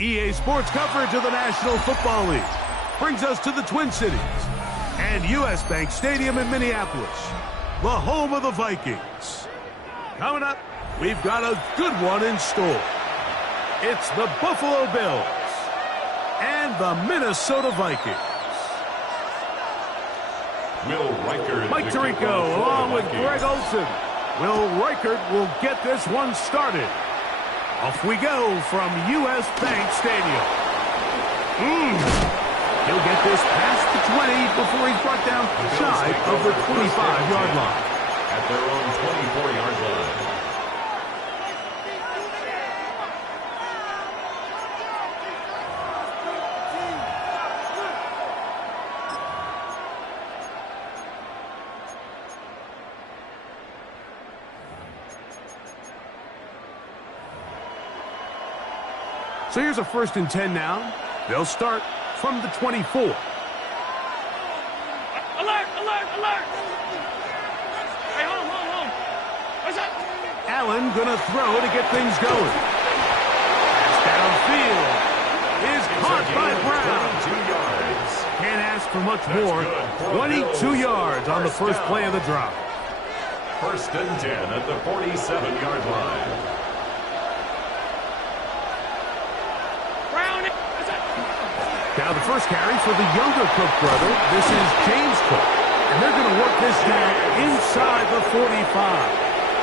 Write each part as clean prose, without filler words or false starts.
EA Sports coverage of the National Football League brings us to the Twin Cities and U.S. Bank Stadium in Minneapolis, the home of the Vikings. Coming up, we've got a good one in store. It's the Buffalo Bills and the Minnesota Vikings. Will Reichert, Mike Tirico along with Greg Olson. Will Reichert will get this one started. Off we go from U.S. Bank Stadium. He'll get this past the 20 before he's brought down shy of the 25-yard line. At their own 24-yard line. So here's a 1st and 10 now. They'll start from the 24. Alert, alert, alert! Hey, home. What's up? Allen gonna throw to get things going. Pass downfield is caught by Brown. 22 yards. Can't ask for much more. 22 yards on the first play of the drive. 1st and 10 at the 47-yard line. Now the first carry for the younger Cook brother. This is James Cook. And they're going to work this down inside the 45.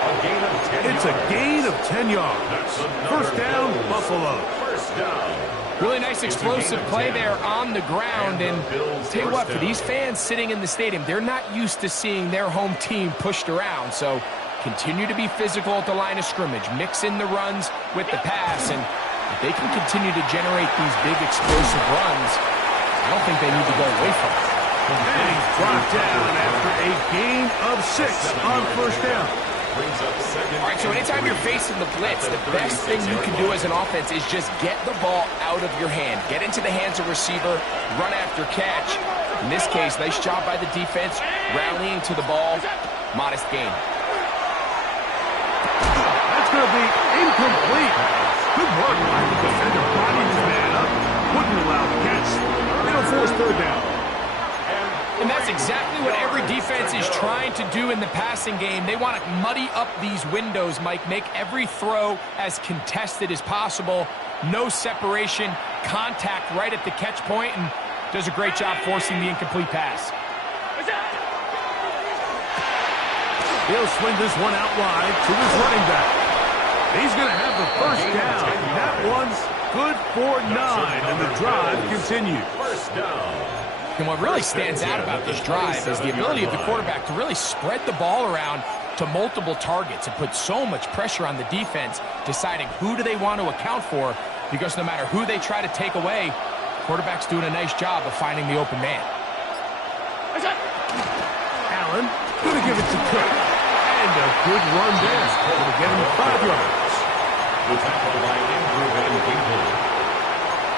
A gain of 10 it's yards. A gain of 10 yards. First down, Buffalo. First down. Really nice explosive play there on the ground. And tell you what, for these fans sitting in the stadium, they're not used to seeing their home team pushed around. So continue to be physical at the line of scrimmage. Mix in the runs with the pass. And if they can continue to generate these big explosive runs, I don't think they need to go away from it. And he's brought down after a gain of 6 on first down. Brings up second. All right, so anytime you're facing the blitz, the best thing you can do as an offense is just get the ball out of your hand. Get into the hands of receiver, run after catch. In this case, nice job by the defense, rallying to the ball. Modest gain. That's going to be incomplete. Good work by the defender, bodied his man up. Wouldn't allow the catch. It'll force third down. And that's exactly what every defense is trying to do in the passing game. They want to muddy up these windows, Mike, make every throw as contested as possible. No separation, contact right at the catch point, and does a great job forcing the incomplete pass. He'll swing this one out wide to his running back. He's going to have the first down. That one's good for 9, and the drive continues. First down. And what really stands out about this drive is the ability of the quarterback to really spread the ball around to multiple targets and put so much pressure on the defense, deciding who do they want to account for, because no matter who they try to take away, quarterback's doing a nice job of finding the open man. Allen going to give it to Cook. And a good run there. Going to get him 5 yards. The tackle by Andrew Van Winkle.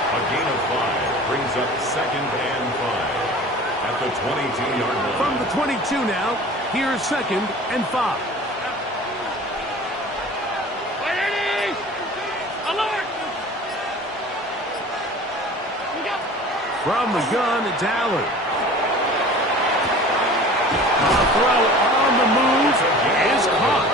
A gain of 5 brings up 2nd and 5 at the 22-yard line. From the 22 now, here's 2nd and 5. Alert! From the gun, it's Allen. The throw on the move is caught.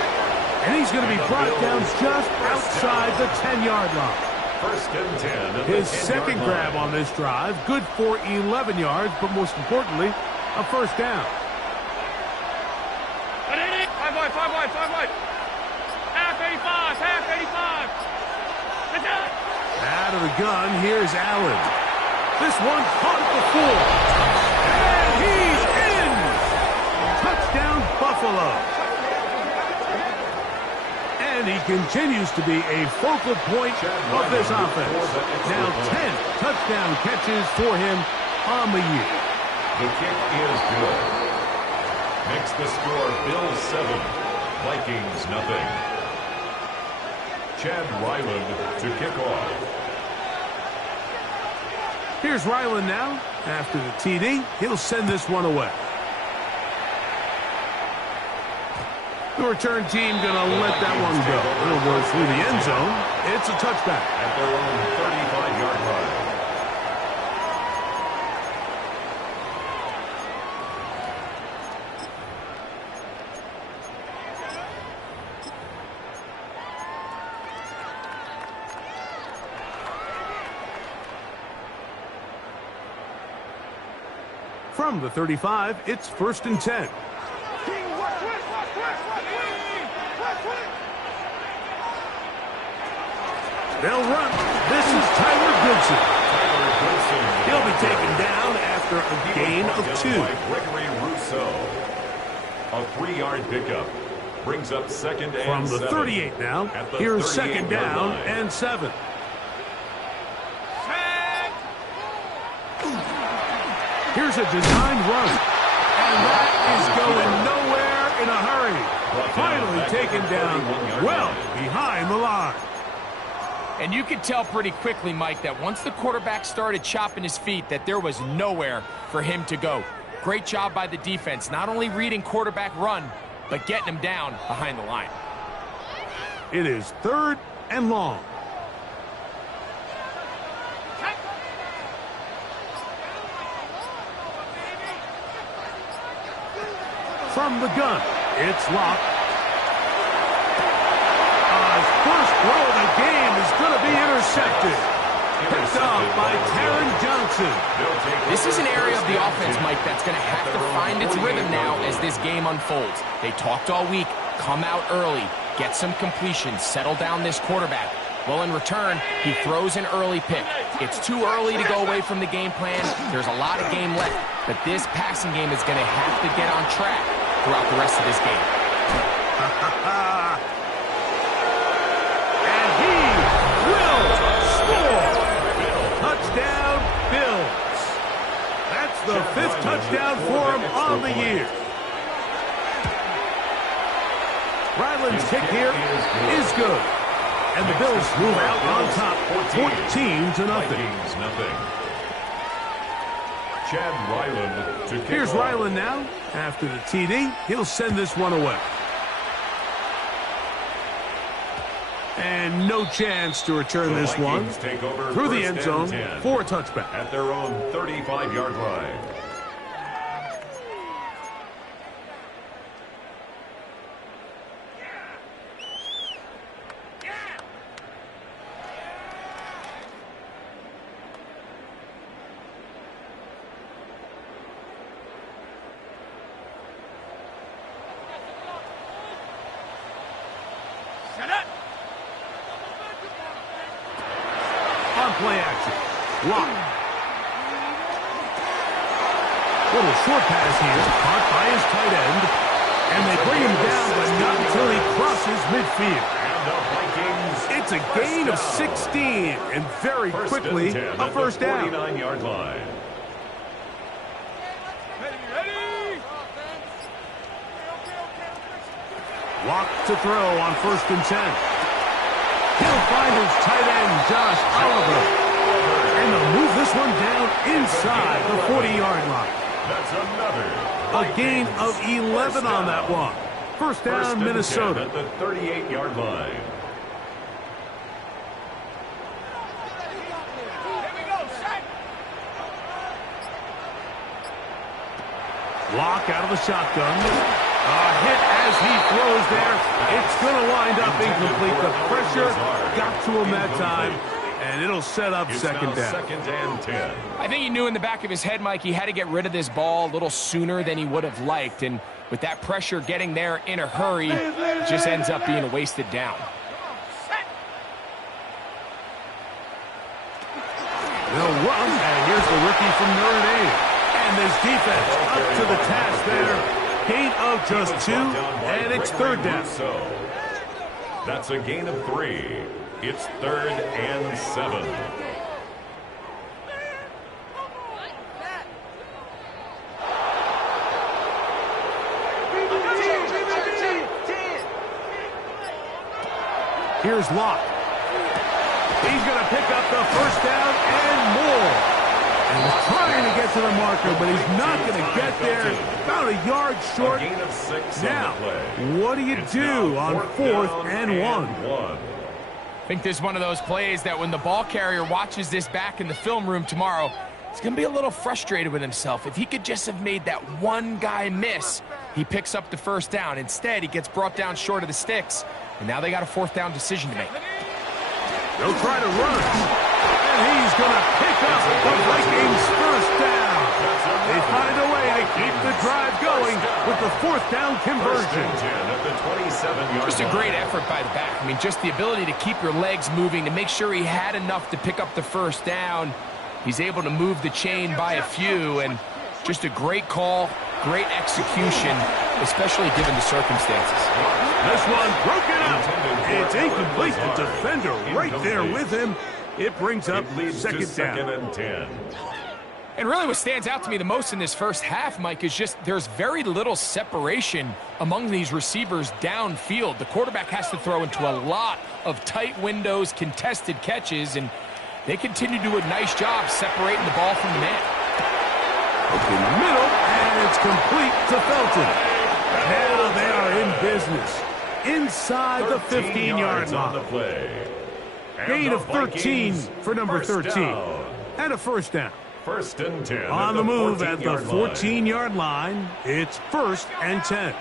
And he's going to be brought down just outside the 10-yard line. 1st and 10. His second grab on this drive, good for 11 yards, but most importantly, a first down. 5 wide. Half 85. Out of the gun, here's Allen. This one caught at the 4. And he's in! Touchdown, Buffalo. And he continues to be a focal point of this offense. Now 10 touchdown catches for him on the year. The kick is good. Makes the score Bills 7, Vikings nothing. Chad Ryland to kick off. Here's Ryland now. After the TD, he'll send this one away. The return team going to let that one go. It'll go through the end zone. It's a touchback. At their own 35-yard line. From the 35, it's 1st and 10. They'll run. This is Tyler Goodson. He'll be taken down after a gain of 2. Gregory Rousseau. A 3-yard pickup. Brings up 2nd and 7. From the 38 now, here's 2nd down and 7. Here's a designed run. And that is going nowhere in a hurry. Finally taken down well behind the line. And you could tell pretty quickly, Mike, that once the quarterback started chopping his feet, that there was nowhere for him to go. Great job by the defense, not only reading quarterback run, but getting him down behind the line. It is 3rd and long. From the gun, it's locked. First throw of the game is going to be intercepted. Picked off by Taron Johnson. This is an area of the offense, Mike, that's going to have to find its rhythm now as this game unfolds. They talked all week, come out early, get some completions, settle down this quarterback. Well, in return, he throws an early pick. It's too early to go away from the game plan. There's a lot of game left, but this passing game is going to have to get on track throughout the rest of this game. And he will score. Touchdown, Bills. That's the 5th touchdown for him on the year. Ryland's kick here is good. And the Bills move out on top, 14-0. Chad Ryland to kick Here's off. Ryland now. After the TD, he'll send this one away. And no chance to return this one through the end zone for a touchback. At their own 35-yard line. Play action. Lock. Little short pass here. Caught by his tight end. And they bring him down, but not until he crosses midfield. It's a gain of 16. And very quickly, a first down. 49-yard line. Lock to throw on 1st and 10. He'll find his tight end, Josh Oliver. And they'll move this one down inside the 40-yard line. That's another. A gain of 11 on that one. First down, Minnesota. At the 38-yard line. Lock out of the shotgun. A hit as he throws there. It's going to wind up incomplete. The pressure got to him that time, and it'll set up second down. 2nd and 10. I think he knew in the back of his head, Mike, he had to get rid of this ball a little sooner than he would have liked. And with that pressure getting there in a hurry, it just ends up being a wasted down. They'll run, and here's the rookie from Notre Dame. And this defense up to the task there. Gain of just 2, and it's 3rd down. That's a gain of 3. It's 3rd and 7. Here's Locke. He's going to pick up the first down and more. And he's trying to get to the marker, but he's not going to get there. About a yard short. A gain of 6 Now, on the play. what do you do on 4th and 1? I think this is one of those plays that when the ball carrier watches this back in the film room tomorrow, he's going to be a little frustrated with himself. If he could just have made that one guy miss, he picks up the first down. Instead, he gets brought down short of the sticks, and now they got a 4th down decision to make. They'll try to run, and he's going to pick up the Vikings' first down. They find a way to keep the drive going with the 4th down conversion. Just a great effort by the back. I mean, just the ability to keep your legs moving, to make sure he had enough to pick up the first down. He's able to move the chain by a few, and just a great call, great execution, especially given the circumstances. This one broken up. It's incomplete. The defender right there with him. It brings up second down. And 10. And really what stands out to me the most in this first half, Mike, is just there's very little separation among these receivers downfield. The quarterback has to throw into a lot of tight windows, contested catches, and they continue to do a nice job separating the ball from the man. Open middle, and it's complete to Felton. Now they are in business. Inside the 15-yard line. Gain of 13 for number 13. And a first down. First and 10. On the move at the 14-yard line. It's 1st and 10.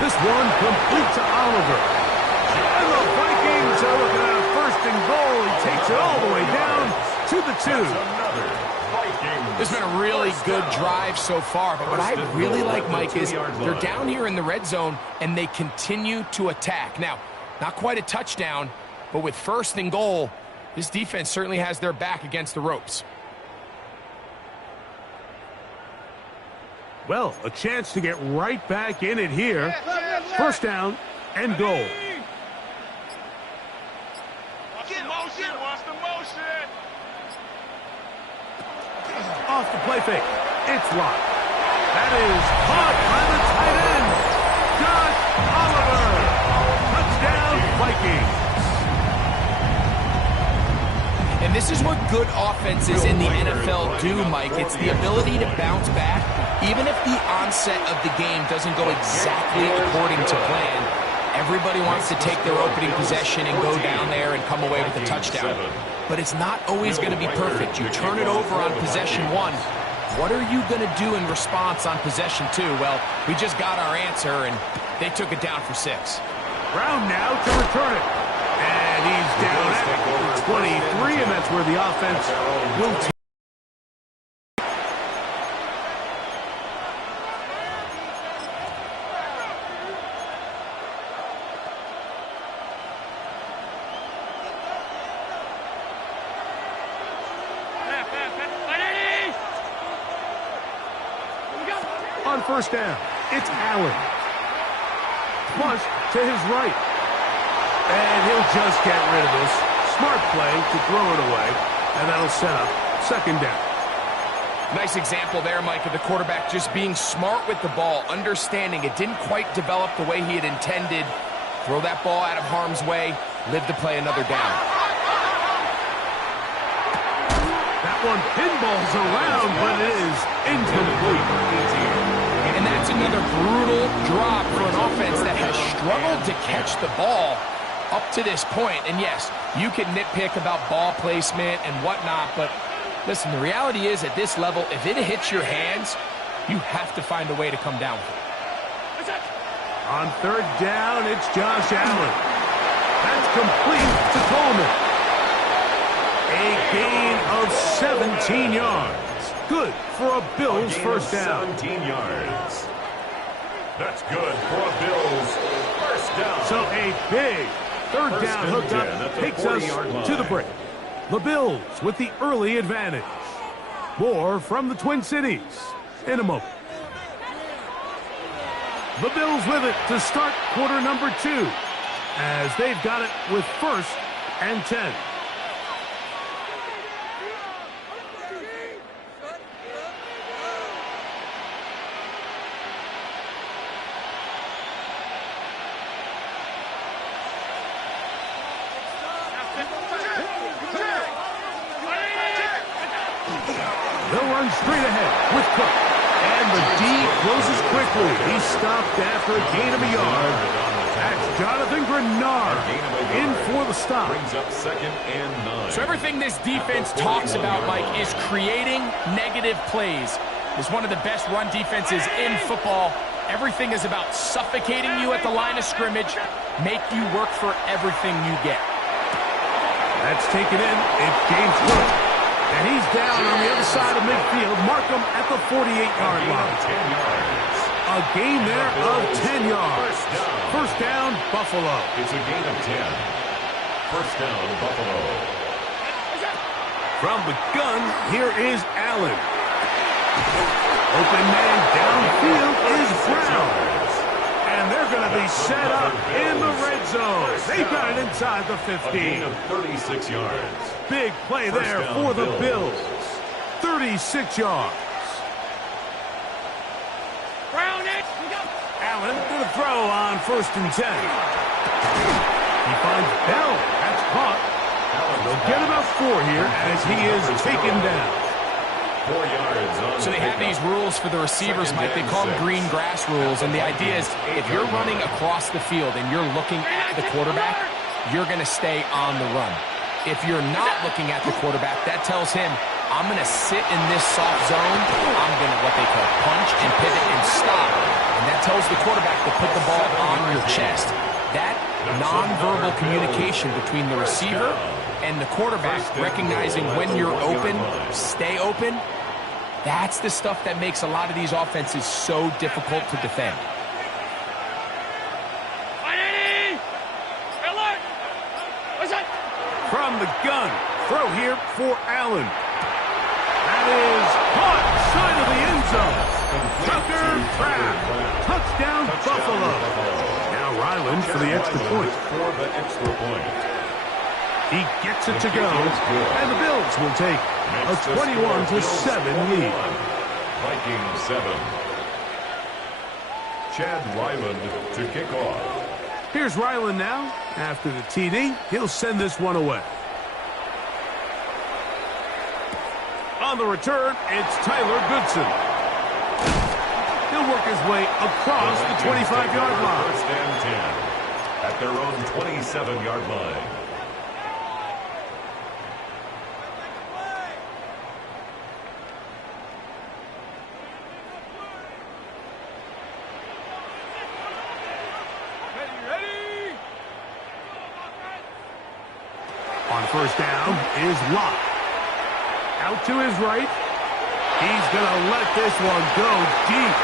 This one complete to Oliver. And the Vikings are looking at a 1st and goal. He takes it all the way down to the 2. This has been a really good drive so far, but what I really like, Mike, is they're down here in the red zone, and they continue to attack. Now, not quite a touchdown, but with 1st and goal, this defense certainly has their back against the ropes. Well, a chance to get right back in it here. 1st down and goal. Watch the motion. Off the play fake. It's locked. That is caught by the tight end. Josh Oliver. Touchdown, Vikings. And this is what good offenses in the NFL do, Mike. It's the ability to bounce back, even if the onset of the game doesn't go exactly according to plan. Everybody wants to take their opening possession and go down there and come away with a touchdown. But it's not always going to be perfect. You turn it over on possession 1. What are you going to do in response on possession 2? Well, we just got our answer, and they took it down for 6. Brown now to return it. And he's down at 23, and that's where the offense will take. On 1st down, it's Allen. Flush to his right. And he'll just get rid of this. Smart play to throw it away. And that'll set up 2nd down. Nice example there, Mike, of the quarterback just being smart with the ball, understanding it didn't quite develop the way he had intended. Throw that ball out of harm's way, live to play another down. That one pinballs around, but it is incomplete. And that's another brutal drop for an offense that has struggled to catch the ball up to this point. And yes, you can nitpick about ball placement and whatnot, but listen, the reality is at this level, if it hits your hands, you have to find a way to come down with it. On 3rd down, it's Josh Allen. That's complete to Coleman. A gain of 17 yards. Good for a Bills first down. 17 yards. That's good for a Bills first down. So a big 3rd down hooked up takes us to the break. The Bills with the early advantage. More from the Twin Cities in a moment. The Bills with it to start quarter number 2, as they've got it with 1st and 10. the D closes quickly. He stopped after a gain of a yard. That's Jonathan Grenard in for the stop. Brings up 2nd and 9. So everything this defense talks about, Mike, is creating negative plays. It's one of the best run defenses in football. Everything is about suffocating you at the line of scrimmage, make you work for everything you get. That's taken in. It's James Cook. And he's down on the other side of midfield. Mark him at the 48-yard line. 10 yards. A gain there of 10 yards. First down, Buffalo. It's a gain of 10. First down, Buffalo. From the gun, here is Allen. Open man downfield is Brown. And they're going to be set up in the red zone. They've got it inside the 15. A gain of 36 yards. Big play there for the Bills. 36 yards. Allen to the throw on 1st and 10. He finds Bell. That's caught. They'll get about 4 here as he is taken down. 4 yards on So they have these rules for the receivers, Mike. They call them green grass rules. And the idea is if you're running across the field and you're looking at the quarterback, you're going to stay on the run. If you're not looking at the quarterback, that tells him, I'm going to sit in this soft zone. I'm going to what they call punch and pivot and stop. And that tells the quarterback to put the ball on your chest. That nonverbal communication between the receiver and the quarterback, recognizing when you're open, stay open, that's the stuff that makes a lot of these offenses so difficult to defend. From the gun, throw here for Allen. That is caught side of the end zone. Tucker Pratt. Touchdown, Buffalo. Now Ryland for the extra point. For the extra point. He gets it to go, and the Bills will take a 21-7 lead. Vikings 7. Chad Ryland to kick off. Here's Ryland now. After the TD, he'll send this one away. On the return, it's Tyler Goodson. He'll work his way across the 25-yard line. First and 10 at their own 27-yard line. On first down is Locke. Out to his right. He's going to let this one go deep.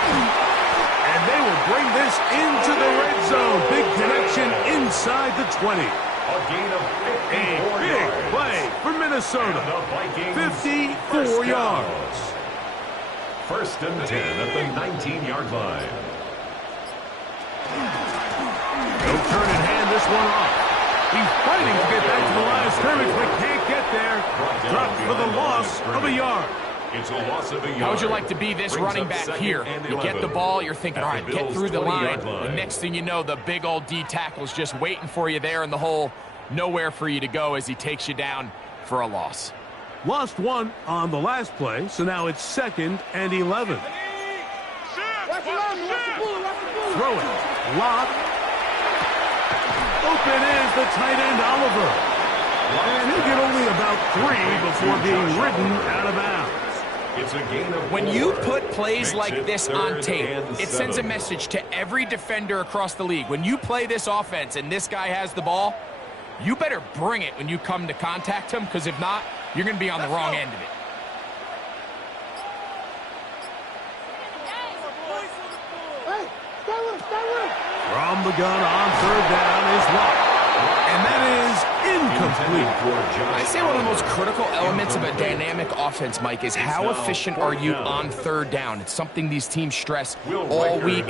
And they will bring this into the red zone. Big connection inside the 20. A gain of 54 big yards. Play for Minnesota. 54 yards. First and 10 at the 19-yard line. No turn and hand this one off. He's fighting to get back to the line of scrimmage, but can't get there. Dropped for the loss of a yard. It's a loss of a yard. How would you like to be this running back here? You get the ball, you're thinking, all right, get through the line. The next thing you know, the big old D tackle's just waiting for you there in the hole. Nowhere for you to go as he takes you down for a loss. Lost one on the last play, so now it's 2nd and 11. Throw it. Lock. Open is the tight end, Oliver. And he'll get only about 3 before being ridden out of bounds. It's a gain of When 4. you put plays like this on third tape, and it sends a 7. message to every defender across the league. When you play this offense and this guy has the ball, you better bring it when you come to contact him, because if not, you're going to be on the wrong end of it. From the gun on third down is Locke. And that is incomplete. I say one of the most critical elements of a dynamic offense, Mike, is how efficient are you on third down. It's something these teams stress all week.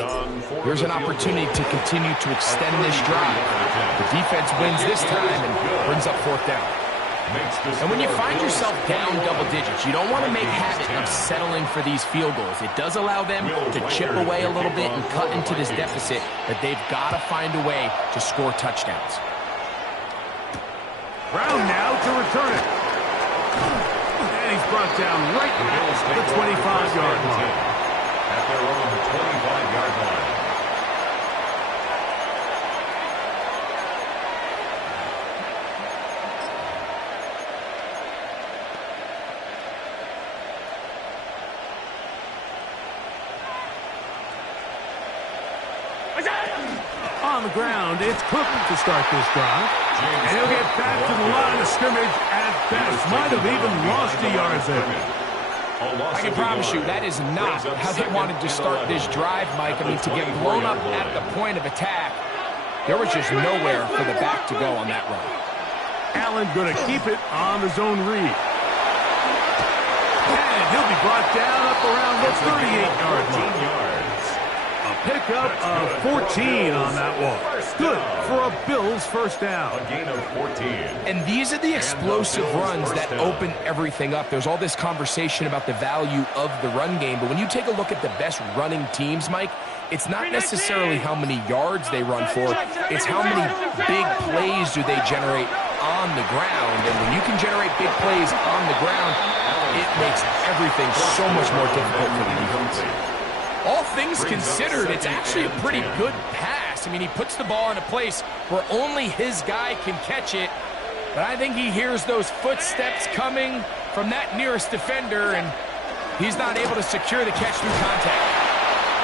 Here's an opportunity to continue to extend this drive. The defense wins this time and brings up fourth down. And when you find yourself down double digits, you don't want to make habit of settling for these field goals. It does allow them to chip away a little bit and cut into this deficit, but they've got to find a way to score touchdowns. Brown now to return it. And he's brought down right at the 25-yard line. At the their own 25-yard line. On the ground, it's Cook to start this drive. And he'll get back to the line of scrimmage at best. Might have even lost a yard there. I can promise you that is not how they wanted to start this drive, Mike. I mean, to get blown up at the point of attack, there was just nowhere for the back to go on that run. Allen going to keep it on the zone read. And he'll be brought down up around the 38-yard line. A pickup of 14 on that one. Good for a Bills first down. A gain of 14. And these are the explosive runs that open everything up. There's all this conversation about the value of the run game, but when you take a look at the best running teams, Mike, it's not necessarily how many yards they run for, it's how many big plays do they generate on the ground. And when you can generate big plays on the ground, it makes everything so much more difficult for the defense. All things considered, it's actually a pretty good pass. I mean, he puts the ball in a place where only his guy can catch it, but I think he hears those footsteps coming from that nearest defender, and he's not able to secure the catch through contact.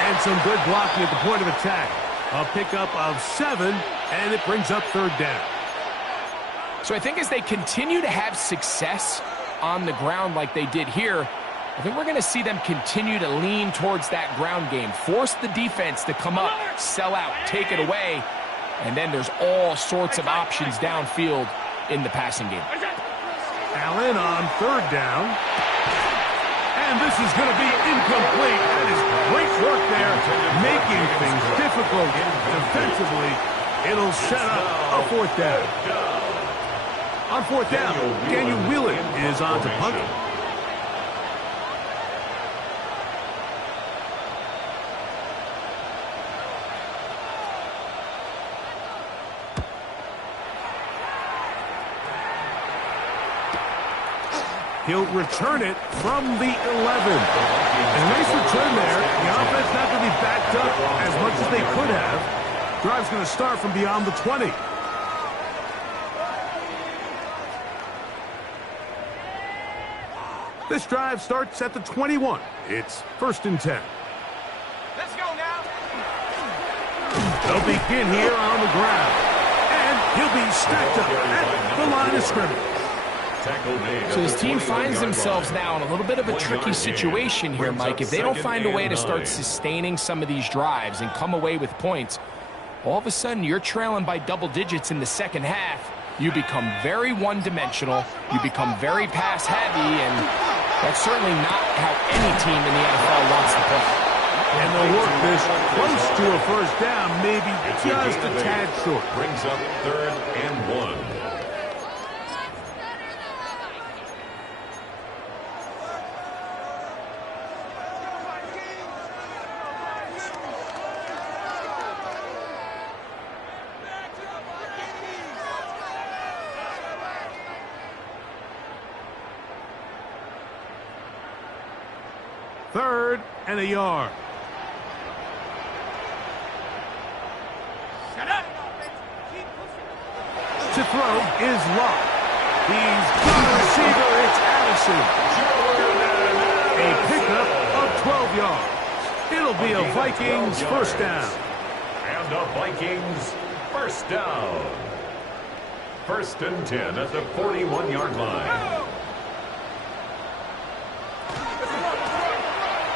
And some good blocking at the point of attack. A pickup of 7, and it brings up third down. So I think as they continue to have success on the ground like they did here, I think we're going to see them continue to lean towards that ground game, force the defense to come up, sell out, take it away, and then there's all sorts of options downfield in the passing game. Allen on third down. And this is going to be incomplete. That is great work there, making things difficult defensively. It'll set up a fourth down. On fourth down, Daniel Wheelan is on to punt. He'll return it from the 11. And a nice return there. The offense not going to be backed up as much as they could have. Drive's going to start from beyond the 20. This drive starts at the 21. It's 1st and 10. Let's go now. They'll begin here on the ground. And he'll be stacked up at the line of scrimmage. So this team finds themselves now in a little bit of a tricky situation here, Mike. If they don't find a way to start sustaining some of these drives and come away with points, all of a sudden you're trailing by double digits in the second half. You become very one-dimensional. You become very pass-heavy, and that's certainly not how any team in the NFL wants to play. And they'll work this close to a first down, maybe just a tad short. Brings up 3rd and 1. Third and a yard. To throw is Locke. He's got the receiver. It's Addison. A pickup of 12 yards. It'll be a Vikings first down. And a Vikings first down. 1st and 10 at the 41-yard line.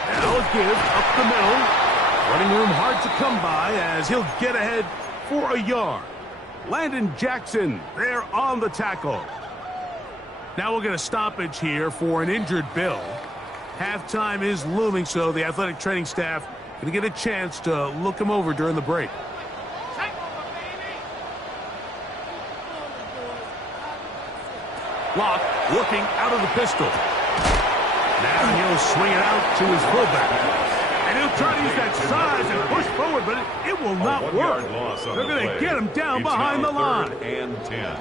Now a give up the middle. Running room hard to come by as he'll get ahead for a yard. Landon Jackson there on the tackle. Now we'll get a stoppage here for an injured Bill. Halftime is looming, so the athletic training staff going to get a chance to look him over during the break. Locke looking out of the pistol. Now he'll swing it out to his fullback. And he'll try to use that size and push forward, but it will not work. They're going to get him down behind the line. 3rd and 10.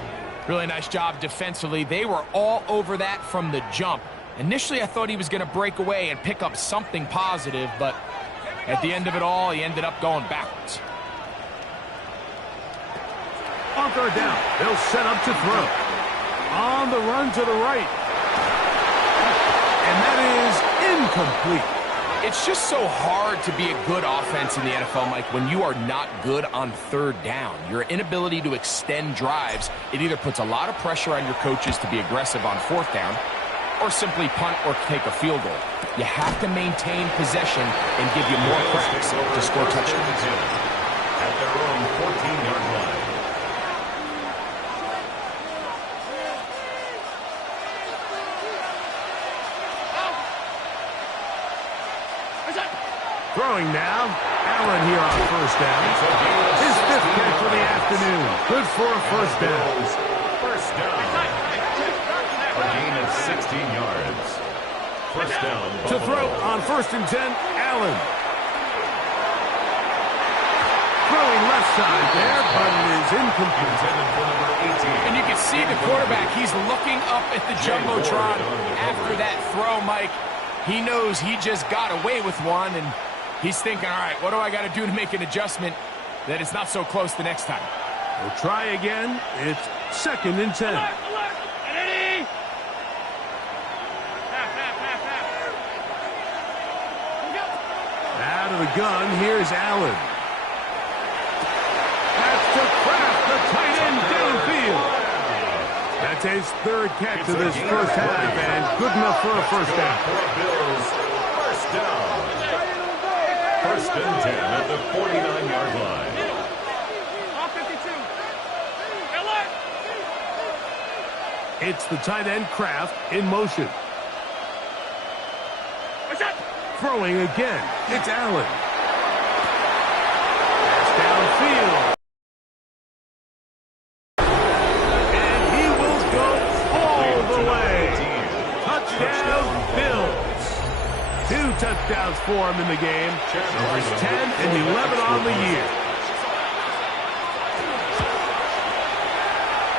Really nice job defensively. They were all over that from the jump. Initially, I thought he was going to break away and pick up something positive, but At the end of it all, he ended up going backwards. On third down, they'll set up to throw. On the run to the right. And that is incomplete. It's just so hard to be a good offense in the NFL, Mike, when you are not good on third down. Your inability to extend drives, it either puts a lot of pressure on your coaches to be aggressive on fourth down or simply punt or take a field goal. You have to maintain possession and give you more cracks to score touchdowns. At their own 14-yard line. Throwing now. Allen here on first down. His fifth catch for the afternoon. Good for a first down. First down. A gain of 16 yards. First down. To throw on 1st and 10, Allen. Throwing left side there, but it is incomplete. And you can see the quarterback. He's looking up at the Jumbotron after that throw, Mike. He knows he just got away with one, and he's thinking, all right, what do I got to do to make an adjustment that it's not so close the next time? We'll try again. It's 2nd and 10. Out of the gun, here's Allen. That's to Kraft, the tight end downfield. That's his third catch of this first half, and good enough for a first down. First down. First and 10 at the 49-yard line. It's the tight end Kraft in motion. Throwing again. It's Allen. Pass downfield. And he will go all the way. Touchdown, Bills. 2 touchdowns for him in the game. Numbers 10 and 11 on the year.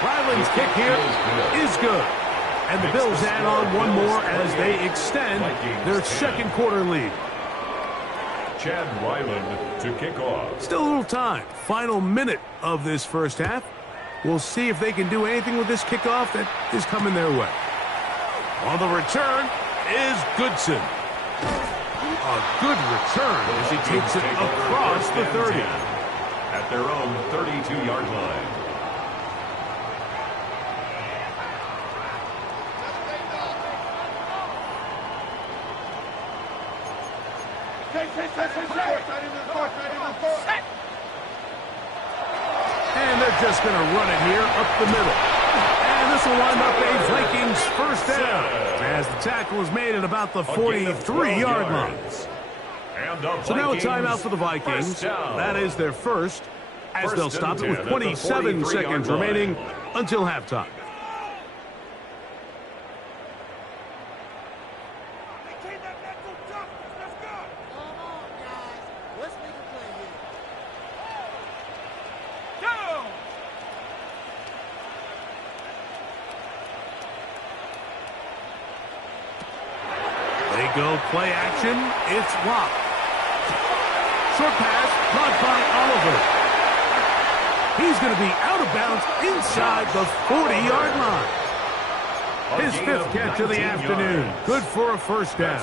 Ryland's kick here is good. And the Bills add on one more as they extend their second quarter lead. Chad Ryland to kick off. Still a little time. Final minute of this first half. We'll see if they can do anything with this kickoff that is coming their way. On the return is Goodson. A good return as he takes it across the 30. At their own 32-yard line. And they're just going to run it here up the middle. And this will wind up a Vikings first down as the tackle is made at about the 43-yard line. So now a timeout for the Vikings. That is their first, as they'll stop it with 27 seconds remaining until halftime. Go play action. It's Watt. Short pass caught by Oliver. He's going to be out of bounds inside the 40-yard line. His fifth catch of the afternoon. Good for a first down.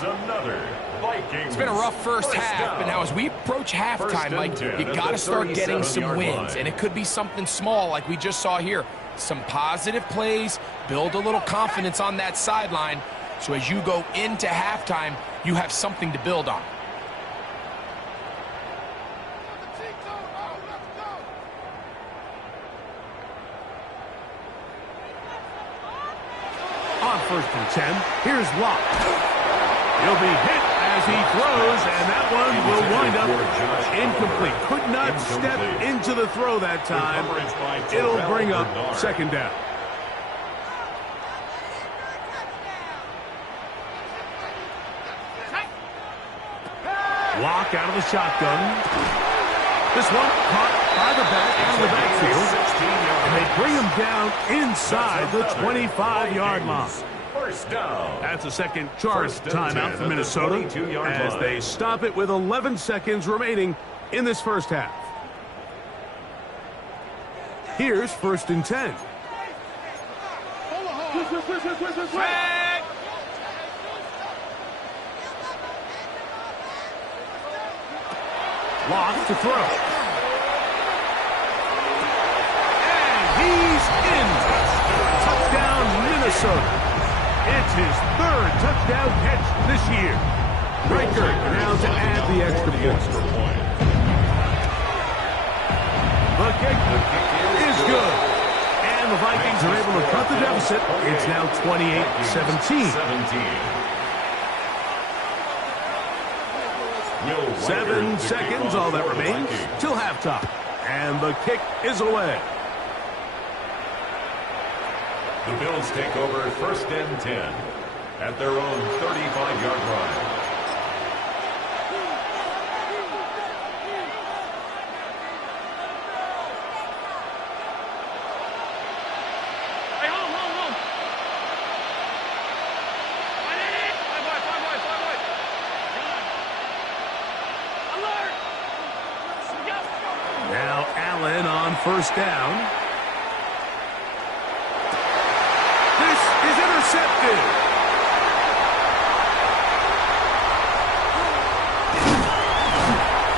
It's been a rough first half, but now as we approach halftime, Mike, you got to start getting some wins, and it could be something small like we just saw here. Some positive plays, build a little confidence on that sideline. So as you go into halftime, you have something to build on. On 1st and 10, here's Watt. He'll be hit as he throws, and that one will wind up incomplete. Could not step into the throw that time. It'll bring up second down. Lock out of the shotgun. This one caught by the back out of the backfield. And they bring him down inside the 25-yard line. First down. That's a second charged timeout for Minnesota as they stop it with 11 seconds remaining in this first half. Here's 1st and 10. Lock to throw. And he's in. Touchdown, Minnesota. It's his 3rd touchdown catch this year. Riker now to add the extra point. The kick is good. And the Vikings are able to cut the deficit. It's now 28-17. 7 seconds, all that remains, till halftime. And the kick is away. The Bills take over 1st and 10 at their own 35-yard line. Now Allen on 1st down. This is intercepted.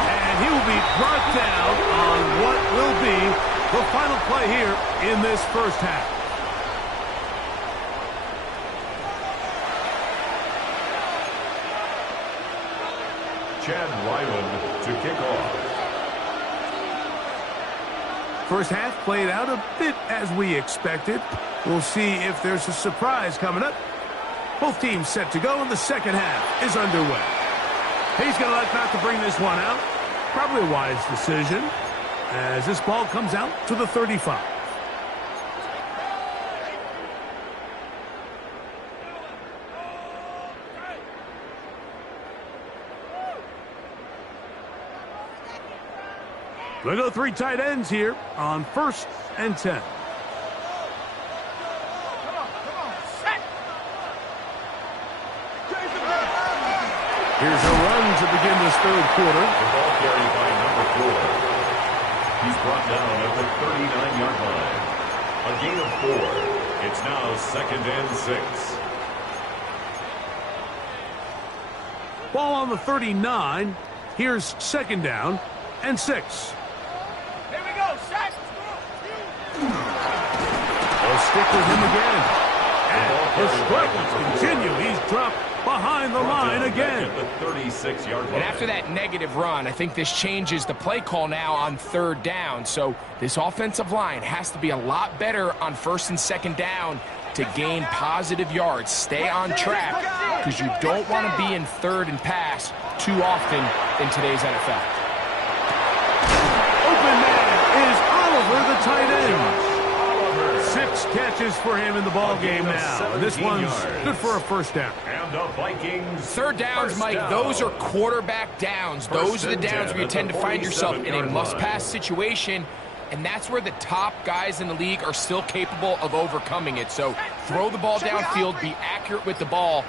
And he will be brought down on what will be the final play here in this first half. Chad Ryland to kick off. First half played out a bit as we expected. We'll see if there's a surprise coming up. Both teams set to go, and the second half is underway. He's going to like not to bring this one out. Probably a wise decision as this ball comes out to the 35. We'll go 3 tight ends here on 1st and 10. Here's a run to begin this 3rd quarter. The ball carried by number 4. He's brought down at the 39-yard line. A gain of 4. It's now 2nd and 6. Ball on the 39. Here's 2nd down and 6. They'll stick with him again. And the struggles continue. He's dropped behind the line again. The 36-yard line. And after that negative run, I think this changes the play call now on 3rd down. So this offensive line has to be a lot better on 1st and 2nd down to gain positive yards. Stay on track because you don't want to be in 3rd and pass too often in today's NFL. Open man is Oliver, the tight end. 6 catches for him in the ball game now. And this one's good for a 1st down. And the Vikings. 3rd downs, Mike, those are quarterback downs. Those are the downs where you tend to find yourself in a must-pass situation, and that's where the top guys in the league are still capable of overcoming it. So throw the ball downfield, be accurate with the ball.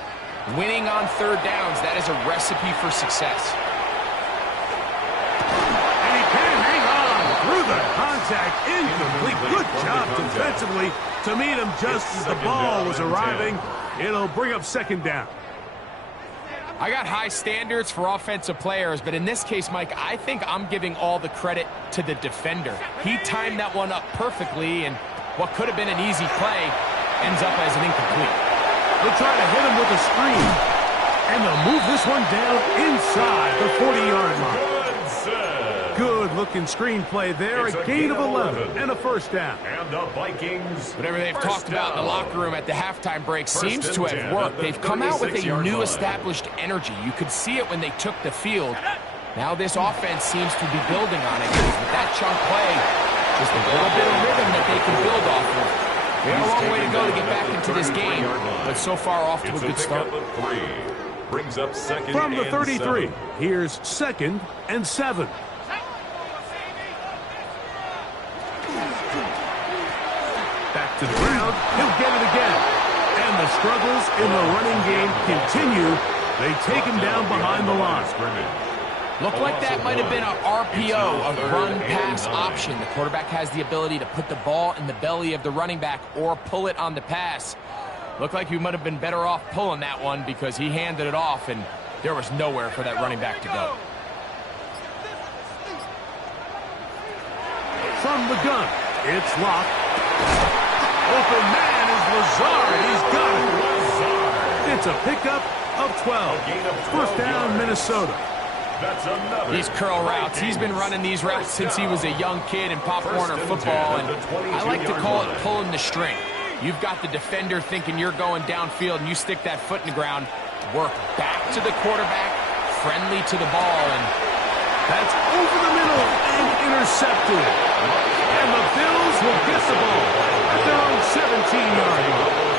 Winning on 3rd downs, that is a recipe for success. And he can hang on through the contact. Incomplete. Good job defensively to meet him just as the ball was arriving. It'll bring up 2nd down. I got high standards for offensive players, but in this case, Mike, I think I'm giving all the credit to the defender. He timed that one up perfectly, and what could have been an easy play ends up as an incomplete. They'll try to hit him with a screen, and they'll move this one down inside the 40-yard line. Good-looking screenplay there. A gain of 11 and a 1st down. And the Vikings. Whatever they've talked about in the locker room at the halftime break seems to have worked. They've come out with a new established energy. You could see it when they took the field. Now this offense seems to be building on it. With that chunk play, just a little bit of rhythm that they can build off of. We have a long way to go to get back into this game, but so far off to a good start. Brings up 2nd from the 33. And 7. Here's 2nd and 7. Back to the ground. He'll get it again. And the struggles in the running game continue. They take him down behind the line. Looked like that might have been an RPO, a run-pass option. The quarterback has the ability to put the ball in the belly of the running back or pull it on the pass. Looked like he might have been better off pulling that one because he handed it off, and there was nowhere for that running back to go. From the gun, it's Locke. Open man is Lazard. He's got it. It's a pickup of 12. First down, Minnesota. These curl routes, he's been running these routes since he was a young kid in Pop Warner football, and I like to call it pulling the string. You've got the defender thinking you're going downfield, and you stick that foot in the ground, work back to the quarterback, friendly to the ball, and that's over the middle and intercepted. And the Bills will get the ball at their own 17-yard line.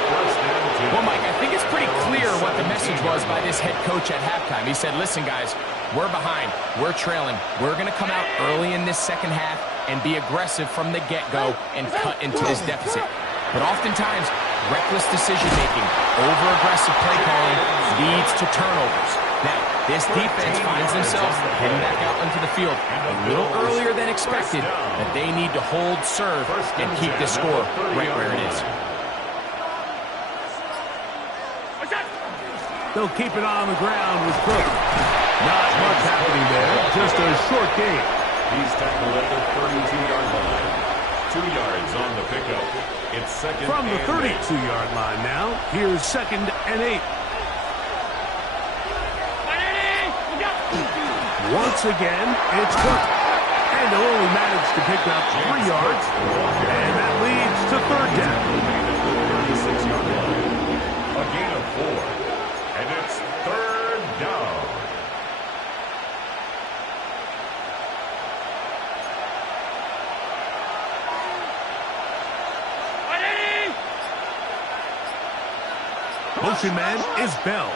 Well, Mike, I think it's pretty clear what the message was by this head coach at halftime. He said, listen, guys, we're behind. We're trailing. We're going to come out early in this second half and be aggressive from the get-go and cut into this deficit. But oftentimes, reckless decision-making, over-aggressive play calling leads to turnovers. Now, this defense finds themselves heading back out into the field a little earlier than expected, but they need to hold serve and keep this score right where it is. They'll keep it on the ground with Cook. Not much happening there, just a short game. He's tackled at the 32-yard line. 2 yards on the pickup. It's second from the and 32-yard line now. Here's 2nd and 8. Once again, it's Cook. And they'll only manage to pick up 3 yards. And that leads to 3rd down. 36-yard line. A gain of 4. And it's 3rd down. Motion man is Bell.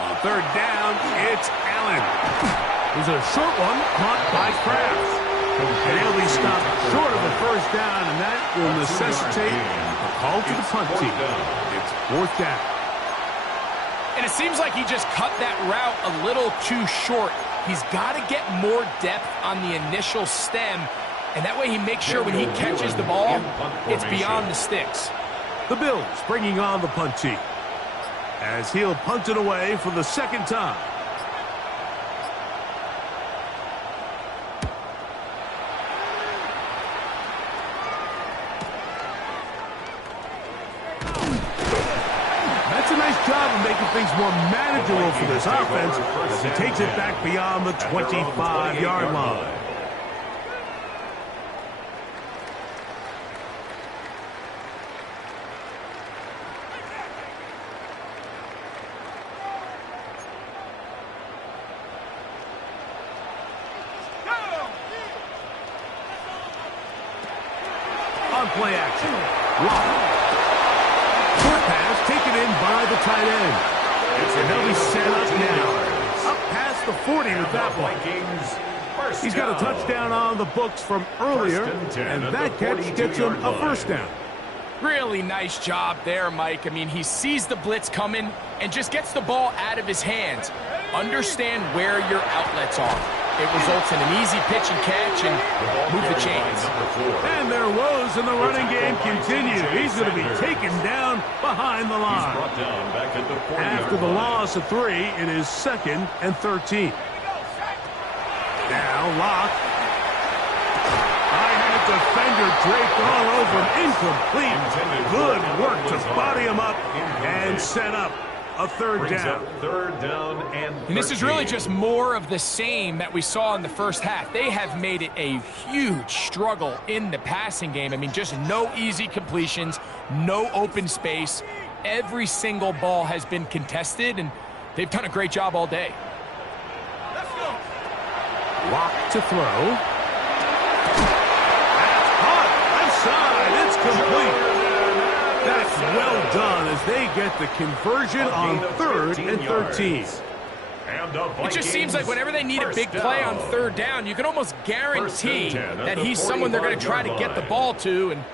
On 3rd down, it's Allen. There's a short one caught by Kraft. And he'll be stopped short of a 1st down, and that will necessitate a call to the punt team. It's 4th down. And it seems like he just cut that route a little too short. He's got to get more depth on the initial stem, and that way he makes sure when he catches the ball, it's beyond the sticks. The Bills bringing on the punt team as he'll punt it away for the 2nd time. That's a nice job of making things more manageable for this offense as he takes it back beyond the 25-yard line. Play action. Short pass taken in by the tight end. And they'll be set up now. Up past the 40 with that one. He's got a touchdown on the books from earlier, and that catch gets him a 1st down. Really nice job there, Mike. I mean, he sees the blitz coming and just gets the ball out of his hands. Understand where your outlets are. It results in an easy pitch and catch and move the chains. And their woes in the running game continue. He's going to be taken down behind the line. After the loss of 3, it is 2nd and 13. Now Locke. High-headed defender draped all over him. Incomplete. Good work to body him up and set up a 3rd down. 3rd down and 13. And this is really just more of the same that we saw in the first half. They have made it a huge struggle in the passing game. I mean, just no easy completions, no open space. Every single ball has been contested, and they've done a great job all day. Let's go. Locke to throw. That's caught. Left side. It's complete. That's well done as they get the conversion on 3rd and 13. It just seems like whenever they need a big play on 3rd down, you can almost guarantee that he's someone they're going to try to get the ball to, and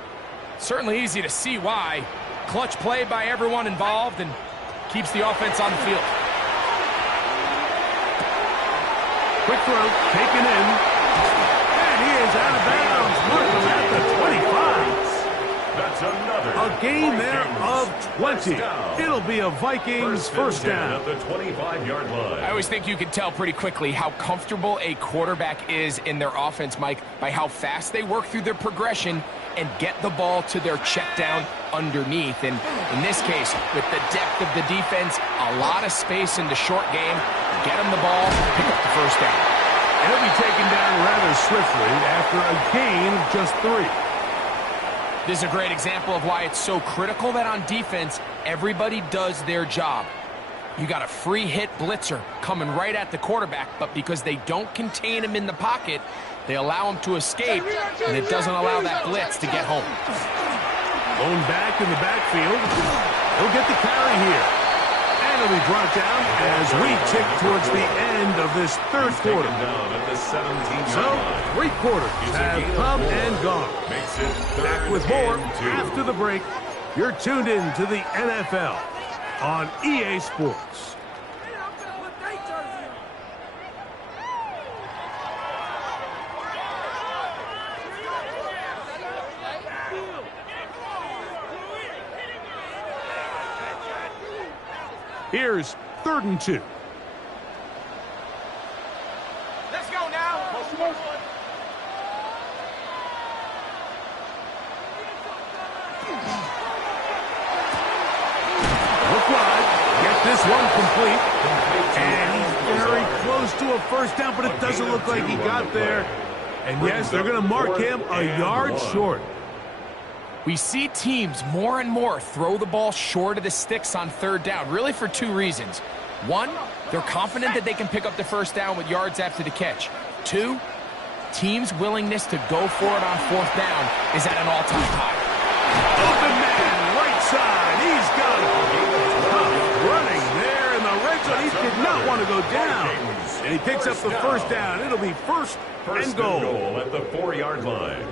Certainly easy to see why. Clutch play by everyone involved and keeps the offense on the field. Quick throw, taken in. And he is out of bounds. Markham at the 25. That's another. A gain there of 20. It'll be a Vikings first down. At the 25-yard line. I always think you can tell pretty quickly how comfortable a quarterback is in their offense, Mike, by how fast they work through their progression and get the ball to their check down underneath. And in this case, with the depth of the defense, a lot of space in the short game, get them the ball, pick up the first down. And he'll be taken down rather swiftly after a gain of just 3. This is a great example of why it's so critical that on defense, everybody does their job. You got a free hit blitzer coming right at the quarterback, but because they don't contain him in the pocket, they allow him to escape, and it doesn't allow that blitz to get home. Lone back in the backfield. He'll get the carry here. And he'll be brought down as we tick towards the end of this third quarter. So, 3 quarters have come and gone. Back with more after the break. You're tuned in to the NFL on EA Sports. Here's 3rd and 2. Let's go now. Look wide. Get this one complete. And he's very close to a first down, but it doesn't look like he got there. And yes, they're going to mark him a yard short. We see teams more and more throw the ball short of the sticks on 3rd down, really for 2 reasons. 1, they're confident that they can pick up the first down with yards after the catch. 2, teams' willingness to go for it on 4th down is at an all-time high. Open man, right side. He's got it. Tough running there in the red zone. He did not want to go down. And he picks up the first down. It'll be first and goal at the 4-yard line.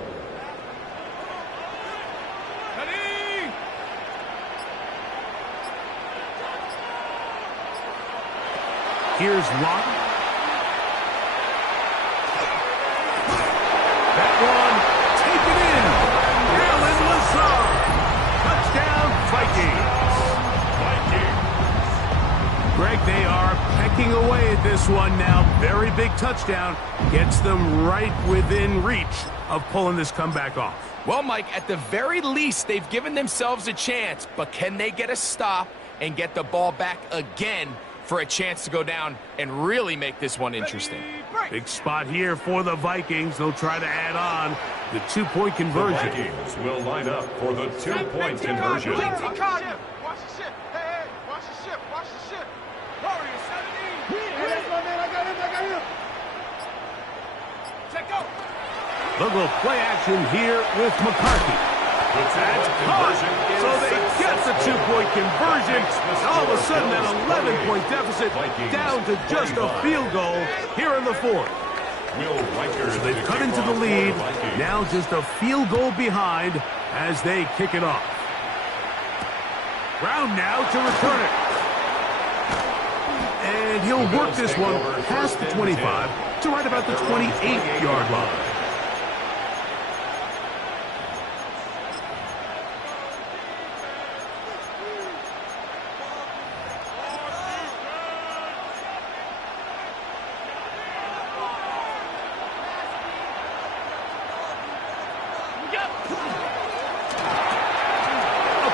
Here's Watt. That one taken in. Alan Lazard. Touchdown, Vikings. Greg, they are pecking away at this one now. Very big touchdown. Gets them right within reach of pulling this comeback off. Well, Mike, at the very least, they've given themselves a chance, but can they get a stop and get the ball back again for a chance to go down and really make this one interesting? Big spot here for the Vikings. They'll try to add on the 2-point conversion. The Vikings will line up for the 2-point conversion. Watch the ship. Hey, watch the ship. Watch the ship. Warrior 70. Hey, that's my man. I got him. Check go. Look, a little play action here with McCarthy. That's caught. So they get the 2-point conversion. And all of a sudden, that 11-point deficit down to just a field goal here in the 4th. So they've cut into the lead. Now just a field goal behind as they kick it off. Brown now to return it. And he'll work this one past the 25 to right about the 28-yard line.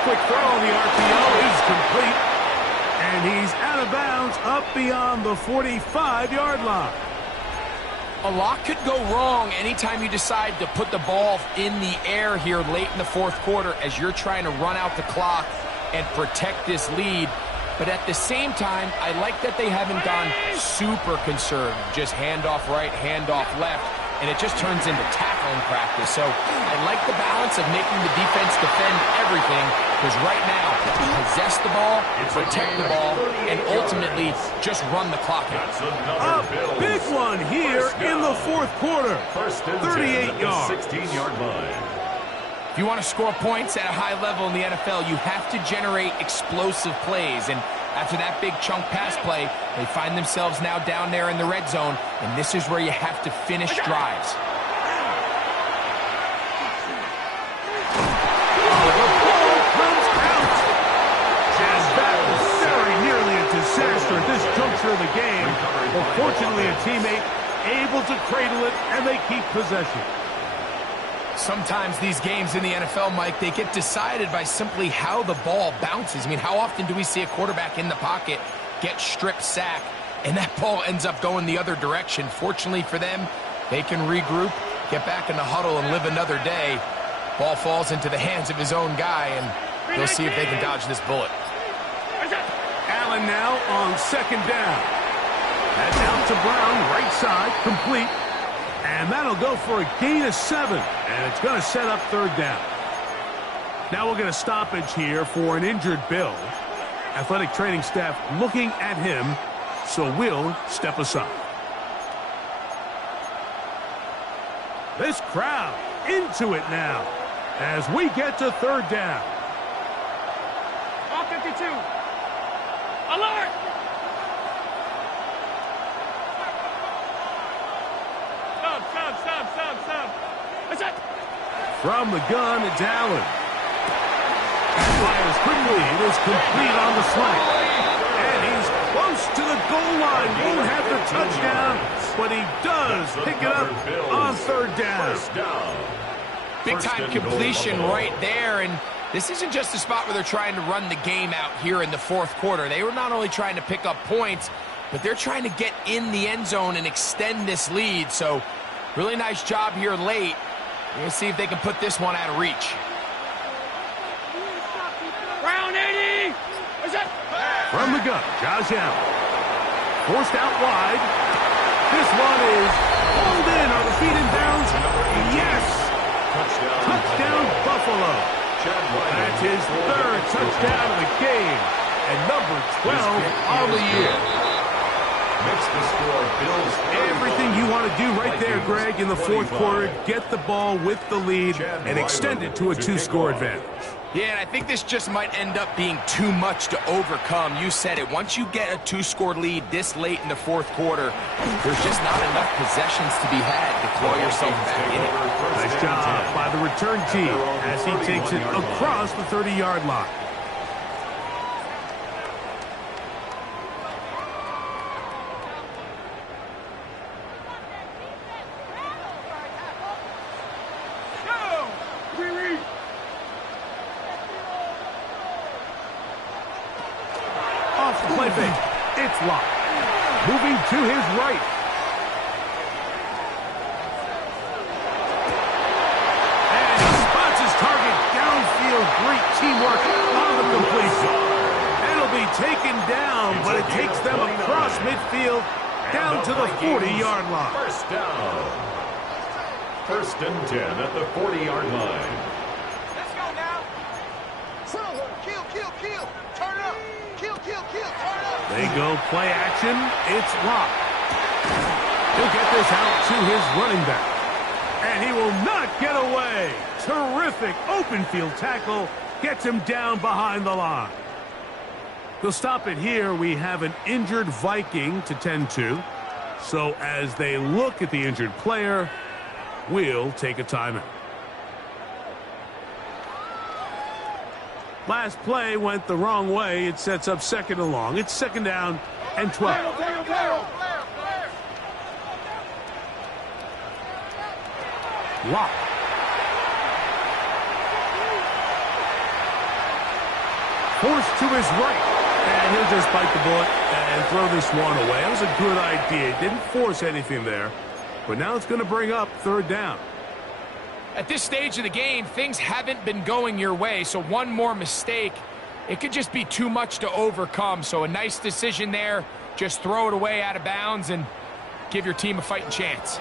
Quick throw on the RPO is complete. And he's out of bounds up beyond the 45-yard line. A lot could go wrong anytime you decide to put the ball in the air here late in the 4th quarter as you're trying to run out the clock and protect this lead. But at the same time, I like that they haven't gone super conservative. Just handoff right, handoff left, and it just turns into tackling practice. So I like the balance of making the defense defend everything, because right now, possess the ball, protect the ball, and ultimately just run the clock out. A big one here in the 4th quarter. 38 yards. 16-yard line. If you want to score points at a high level in the NFL, you have to generate explosive plays. And after that big chunk pass play, they find themselves now down there in the red zone, and this is where you have to finish drives. Disaster at this juncture of the game. But fortunately, a teammate able to cradle it, and they keep possession. Sometimes these games in the NFL, Mike, they get decided by simply how the ball bounces. I mean, how often do we see a quarterback in the pocket get strip sack, and that ball ends up going the other direction? Fortunately for them, they can regroup, get back in the huddle, and live another day. Ball falls into the hands of his own guy, and they'll see if they can dodge this bullet. Allen now on second down. That's out to Brown, right side, complete. And that'll go for a gain of 7. And it's going to set up third down. Now we'll get a stoppage here for an injured Bill. Athletic training staff looking at him, so we'll step aside. This crowd into it now as we get to third down. All 52. Alert! Stop. What's that? From the gun, it's Allen. Fires quickly. It is complete on the slant. And he's close to the goal line. Won't have the touchdown, but he does pick it up on third down. Big-time completion right there, and this isn't just a spot where they're trying to run the game out here in the fourth quarter. They were not only trying to pick up points, but they're trying to get in the end zone and extend this lead. So really nice job here late. We're going to see if they can put this one out of reach. Round 80! What's that? From the gun, Josh Allen. Forced out wide. This one is pulled in. Are the feet in bounds? Yes! Touchdown Buffalo. That's his third touchdown of the game. And number 12 on the year. Makes the score Bills. Everything you want to do right there, Greg, in the fourth quarter. Get the ball with the lead and extend it to a 2-score advantage. Yeah, and I think this just might end up being too much to overcome. You said it. Once you get a 2-score lead this late in the fourth quarter, there's just not enough possessions to be had to claw yourself back in it. Nice job by the return team as he takes it across the 30-yard line. Play fake. It's locked. Moving to his right. And he spots his target downfield. Great teamwork on the completion. It'll be taken down, but it takes them across midfield down to the 40-yard line. First down. First and 10 at the 40-yard line. Let's go now. Kill. Turn up. Kill. Turn up. They go play action. It's locked. He'll get this out to his running back. And he will not get away. Terrific open field tackle. Gets him down behind the line. They'll stop it here. We have an injured Viking to tend to. So as they look at the injured player, we'll take a timeout. Last play went the wrong way. It sets up second and long. It's second down and 12. Lock. Forced to his right. And he'll just bite the bullet and throw this one away. That was a good idea. Didn't force anything there. But now it's going to bring up third down. At this stage of the game, things haven't been going your way, so one more mistake, it could just be too much to overcome. So a nice decision there. Just throw it away out of bounds and give your team a fighting chance.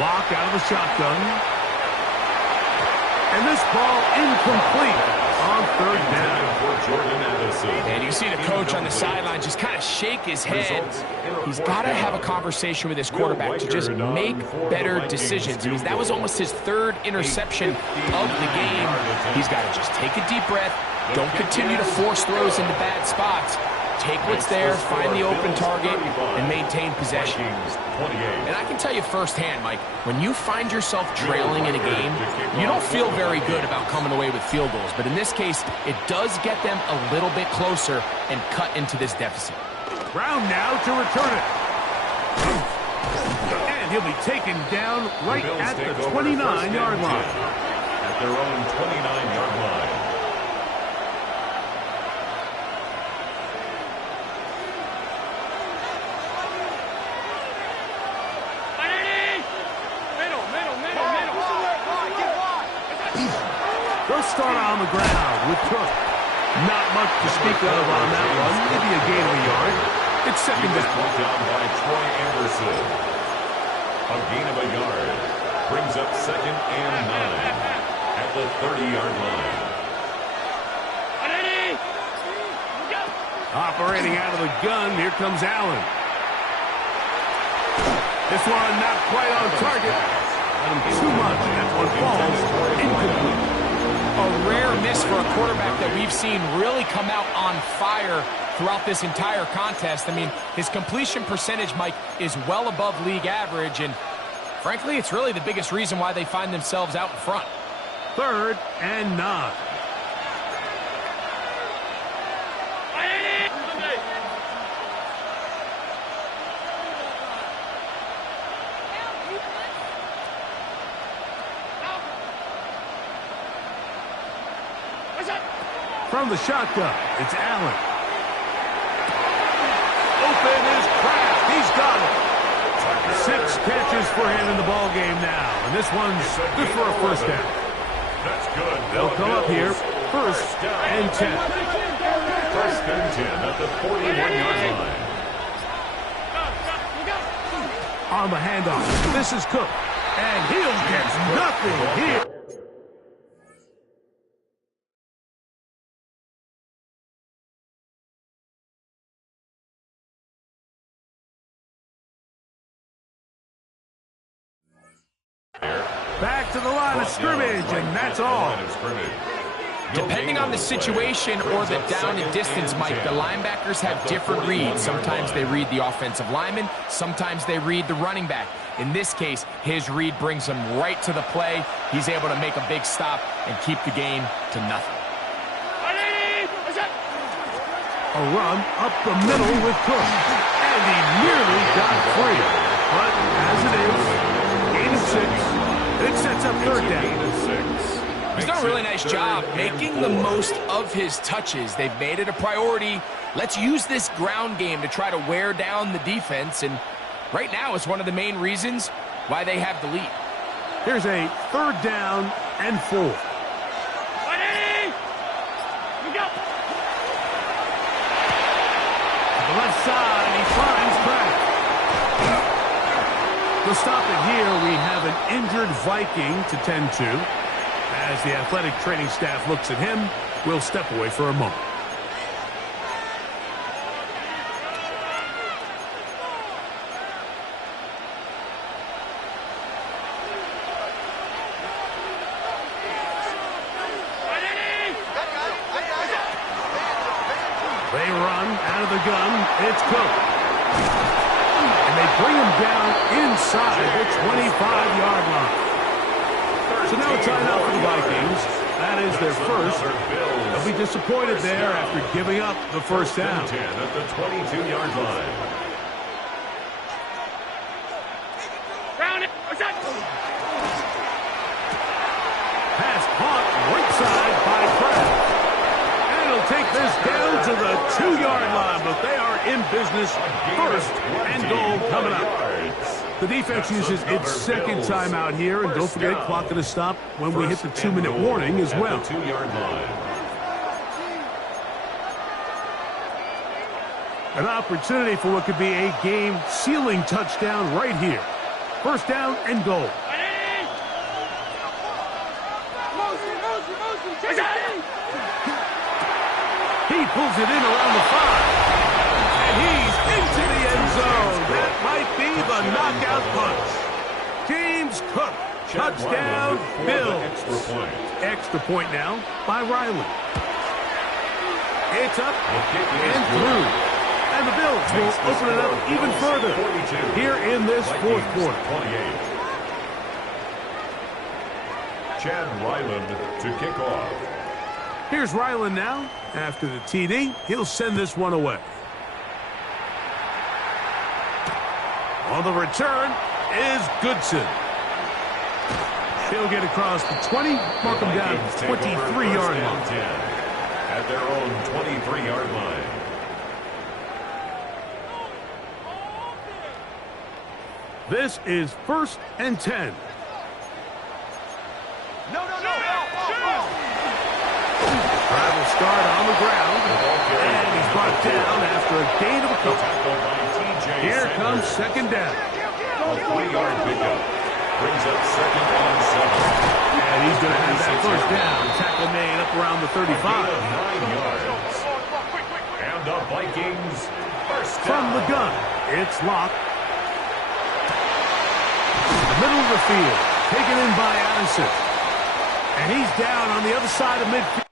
Lock out of the shotgun. And this ball incomplete. on third down. And you see the coach on the sideline just kind of shake his head. He's got to have a conversation with his quarterback to just make better decisions. I mean, that was almost his third interception of the game. He's got to just take a deep breath. Don't continue to force throws into bad spots. Take what's there, find the open target, and maintain possession. And I can tell you firsthand, Mike, when you find yourself trailing in a game, you don't feel very good about coming away with field goals. But in this case, it does get them a little bit closer and cut into this deficit. Brown now to return it. And he'll be taken down right at the 29-yard line. At their own 29-yard line. They'll start on the ground with Cook. Not much to speak of on that one. Maybe a gain of a yard. It's second down. Down by Troy Anderson. A gain of a yard. Brings up 2nd and 9 at the 30-yard line. Operating out of the gun, here comes Allen. This one not quite on target. Too much, and that one falls incomplete. A rare miss for a quarterback that we've seen really come out on fire throughout this entire contest. I mean, his completion percentage, Mike, is well above league average, and frankly, it's really the biggest reason why they find themselves out in front. 3rd and 9. From the shotgun, it's Allen. Open is Kraft. He's got it. 6 catches for him in the ball game now. And this one's good for a first down. That's good. They'll come up here. 1st and 10. 1st and 10 at the 41-yard line. On the handoff, this is Cook. And he'll get nothing here. Back to the line of scrimmage, and that's all. Depending on the situation or the down and distance, Mike, the linebackers have different reads. Sometimes they read the offensive lineman. Sometimes they read the running back. In this case, his read brings him right to the play. He's able to make a big stop and keep the game to nothing. A run up the middle with Cook. And he nearly got free. But as it is, gain of 6. It sets up 3rd down. He's done a really nice job making the most of his touches. They've made it a priority. Let's use this ground game to try to wear down the defense. And right now, it's one of the main reasons why they have the lead. Here's a 3rd down and 4. The left side, he finds Kraft. To stop it here, we have an injured Viking to tend to. As the athletic training staff looks at him, we'll step away for a moment. They run out of the gun. It's Cook. And they bring him down inside the 25-yard line. So now a timeout for the Vikings. That is their first. They'll be disappointed there after giving up the first down. 10 at the 22-yard line. Pass caught right side by Kraft. And it'll take this down to the 2-yard line, but they are in business. 1st and goal coming up. The defense uses its 2nd timeout here, and don't forget, clock going to stop when we hit the 2-minute warning as well. 2-yard line. An opportunity for what could be a game-sealing touchdown right here. 1st down and goal. it in around the 5. And he's into the end zone. That might be the knockout punch. James Cook. Touchdown, Bills. Extra point now by Riley. It's up and through. And the Bills will open it up even further here in this fourth quarter. Chad Ryland to kick off. Here's Ryland now. After the TD, he'll send this one away. On the return is Goodson. He'll get across the 20, mark him down at the 23-yard line. At their own 23-yard line. This is 1st and 10. No. Drive will start on the ground. And he's brought down after a gain of a couple. Here comes second down. A 3-yard pickup. Brings up 2nd and 7. And he's going to have that first down. Tackle made up around the 35. 9 yards. And the Vikings first down. From the gun, it's Locke. The middle of the field, taken in by Addison. And he's down on the other side of midfield.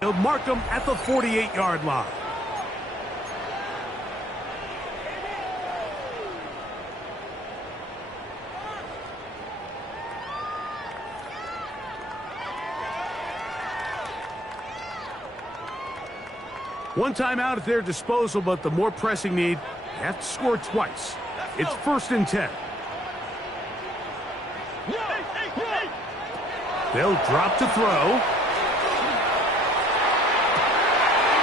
He'll mark him at the 48-yard line. One timeout at their disposal, but the more pressing need, they have to score twice. It's 1st and 10. They'll drop to throw.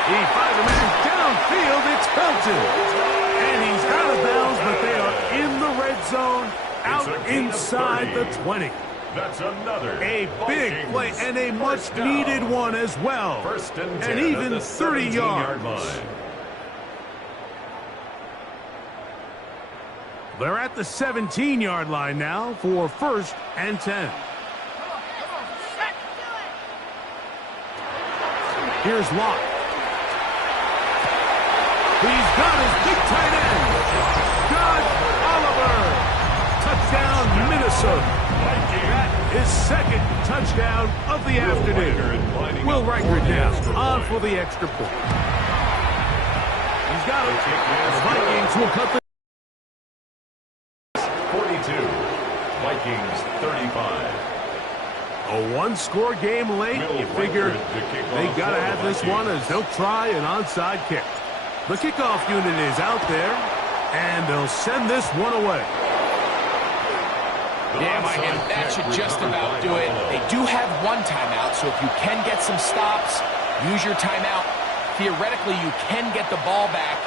He finds a man downfield. It's Felton. And he's out of bounds, but they are in the red zone, out inside the 20. That's another A big play and a much-needed one as well. 1st and 10 and even 30 yards. Line. They're at the 17-yard line now for 1st and 10. Here's Locke. He's got his big tight end. John Oliver. Touchdown, Minnesota. That is 2nd touchdown of the afternoon. Will Riker down on for the extra point. He's got it. The Vikings will cut the 42. Vikings 35. A one-score game late. You figure they got to have this one as they'll try an onside kick. The kickoff unit is out there, and they'll send this one away. Yeah, Mike, and that should just about do it. They do have one timeout, so if you can get some stops, use your timeout. Theoretically, you can get the ball back.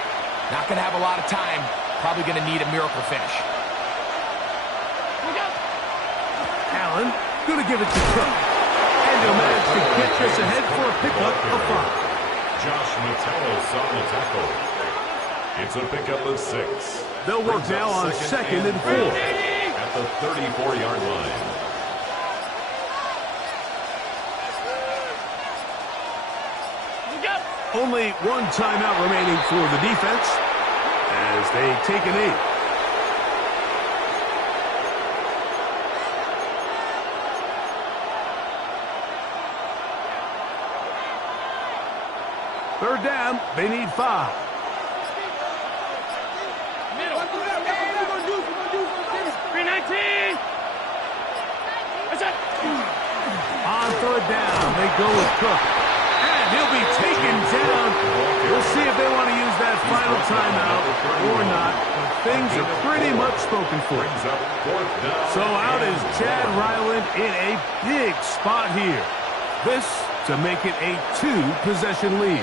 Not going to have a lot of time. Probably going to need a miracle finish. Allen going to give it to Cook. And he'll manage to get this ahead for a pickup of 5. Josh Metellus on the tackle. It's a pickup of 6. They'll work now on 2nd and 4. At the 34-yard line. Only one timeout remaining for the defense as they take an 8. Third down, they need 5. On third down, they go with Cook. And he'll be taken down. We'll see if they want to use that final timeout or not. But things are pretty much spoken for. So out is Chad Ryland in a big spot here. This to make it a 2-possession lead.